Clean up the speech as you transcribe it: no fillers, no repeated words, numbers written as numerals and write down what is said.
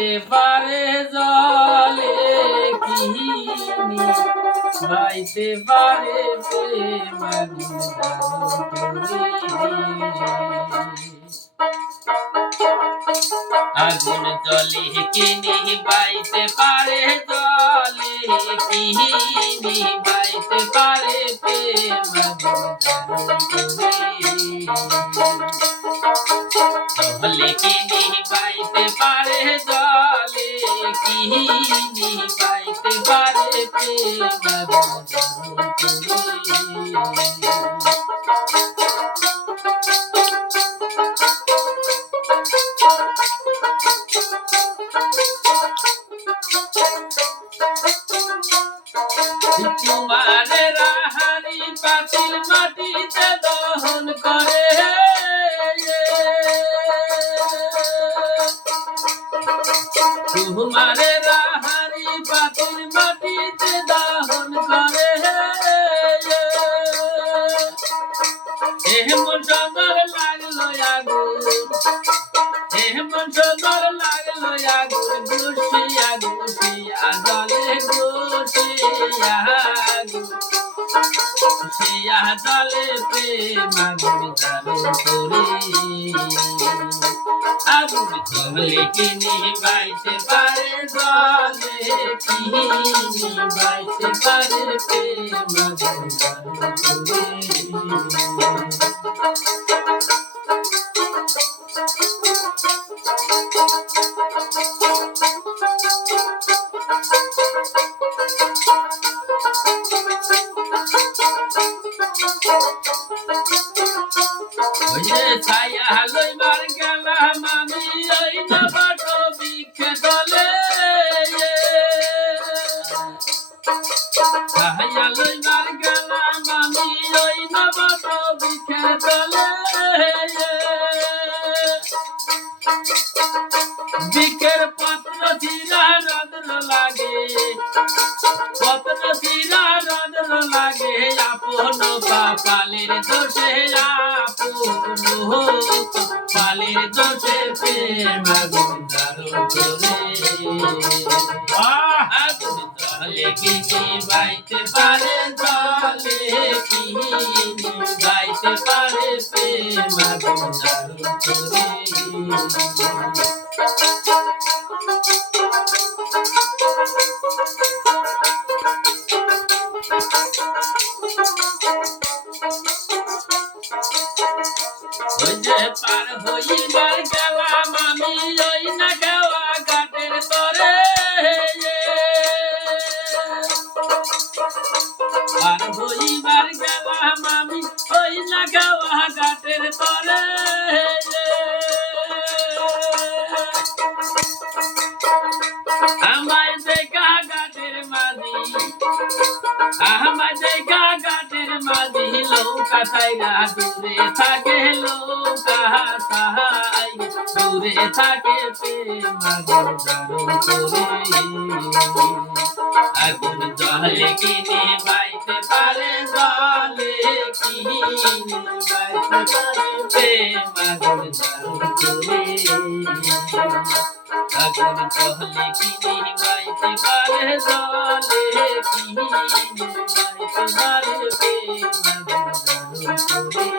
বাইতে পারে জলে কিনি বাইতে পারে প্রেম আগুন জলে কিনি বাইতে পারে জলে কিনি বাইতে পারে প্রেম জলে কিনি বাইতে পারে জলে কিনি বাইতে পারে প্রেম তোমারে রাহারি পাতিল মাটিতে দহন করে তোমারে রাহারি পাতিল মাটিতে দহন করে এমন সুন্দর লাগলো আগুন এমন সুন্দর লাগলো আগুন গুছিয়া গুছিয়া জলে গুছিয়া গুছিয়া জলে প্রেম আগুন জ্বালো করে আগুন জলে কিনি বাইতে পারে জলে কিনি বাইতে পারে প্রেম আগুন জ্বালো করে ছায়া লইবার গেলাম আমি ওই নবট বৃক্ষে তলে ছায়া লইবার গেলাম আমি ওই নবট বৃক্ষে তলে বৃক্ষের পত্র চিরা রদ্র লাগে পত্র চিরা রদ্র লাগে আপন পাপালের দোষে পালের দোষে প্রেম আগুন জ্বালো করে আগুন জলে কিনি বাইতে পারে জলে কিনি বাইতে পারে প্রেম আগুন জ্বালো করে ওই যে পার হইবার গেলাম আমি ওই না গাওয়া ঘাটের তরে পার হইবার গেলাম আমি ওই না গাওয়া ঘাটের তরে আমায় দেখা ঘাটের মাঝি আমায় দেখা ঘাটের মাঝি লৌকা তাইরা দূরে থাকে লৌকা তাই দূরে থাকে প্রেম আগুন জ্বালো করে আগুন জলে কিনি বাইতে পারে জলে কিনি বাইতে পারে প্রেম আগুন জ্বালো করে আগুন জলে কিনি বাইতে পারে জলে কিনি বাইতে পারে প্রেম আগুন জ্বালো করে